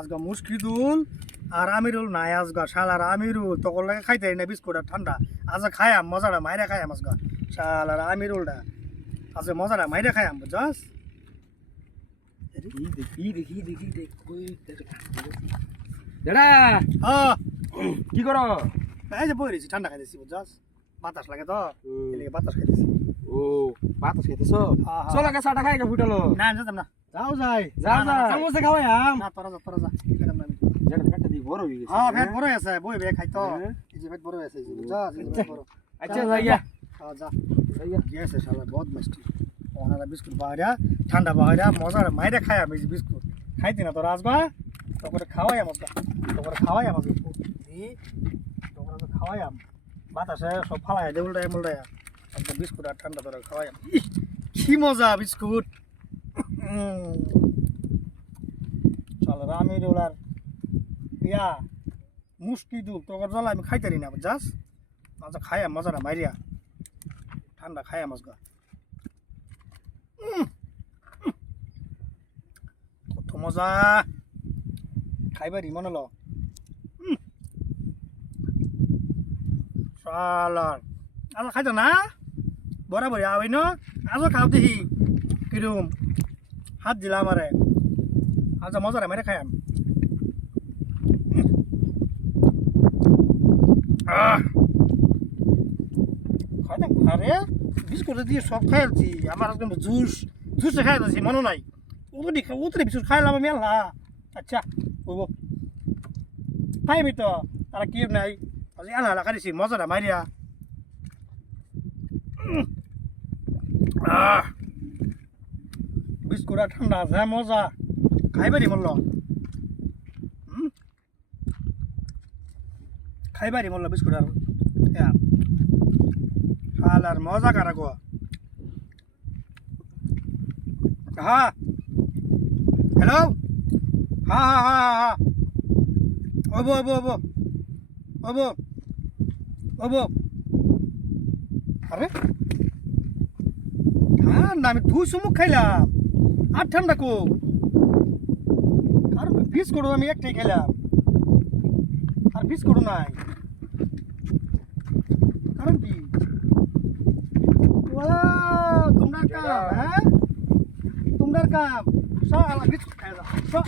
আজকে মুশকিদুল আর আমিরুল নাই আজকে শালার আমিরুল তখন লাগে খাইতে না বিস্কুট আর ঠান্ডা আজ খাইয়াম মজাটা মাইরা খাইয়াম আজকে শালার আমিরুলটা আজকে মজাটা মাইরা খাইয়াম বুঝছস দাদা কি করো? এই যে বই রয়েছি ঠান্ডা খাইতেছি বুঝছস বাতাস লাগে তো এদিকে বাতাস খাইতেছি ও বাতাস খাইতেছো? চলো কে চাটা খাই ফুটালো না যেতাম না যাও যাই যাও যাও সমোসা খাওয়াই আম না তোরা যা খেতাম না আমি যেটা পেটটা দি বড় হয়ে গেছে। পেট বড় আছে বই বে খাইতো এই যে পেট বড় আছে এই যে বুঝছস এই যে পেট বড় আচ্ছা যাইয়া যা গেছে শালা বহুত মিষ্টি ওনারা বিস্কুট বাহারা ঠান্ডা বাহারা মজার মাইরে খায় আমি বিস্কুট খাইতি না তোরা আজগা তোকে খাওয়াই আমাকে তোকে খাওয়াই আমাকে তোকে খাওয়াই আম বাতাসে সব ফালাই দে উল্টায় মুল্টায় একদম বিস্কুট আর ঠান্ডা তোরা খাওয়াই আম কি মজা বিস্কুট চল রামি রোলার ইয়া মুশকিদুল তোকে জল আমি খাইতারি না বুঝছাস আচ্ছা খাই আম মজাটা মাইরিয়া ঠান্ডা খাই আম আজগা কত মজা খাইবার ইমন হলো সালার আজ খাইতো না বরাবর আওয়াই ন আজও খাও দেখি কিরম হাত দিলাম আমারে আজ মজারা মেরে খাইয়াম খাইতাম আরে বিস্কুট দিয়ে সব খাইছি আমার একদম জুস খাইতেছি মনে নাই উতরে বিস্কুট খাইলাম আমি আল্লাহ আচ্ছা বলবো খাইবি তো তারা কি নাই আজ আল্লাহ খাইছি মজাটা মারিয়া বিস্কুট আর ঠান্ডা আছে মজা খাইবারি মল্ল খাইবারি মল্ল বিস্কুট আর শালার মজা কারা গো হ্যাঁ হ্যালো হ্যাঁ ওবো আরে ঠান্ডা আমি 200 মুখ খাইলাম আর ঠান্ডা কো আর বিস্কুট আমি একটাই খাইলাম আর বিস্কুট নাই কারণ কি তোমার কাম হ্যাঁ তোমার কাম সব বিস্কুট খাই দাও সব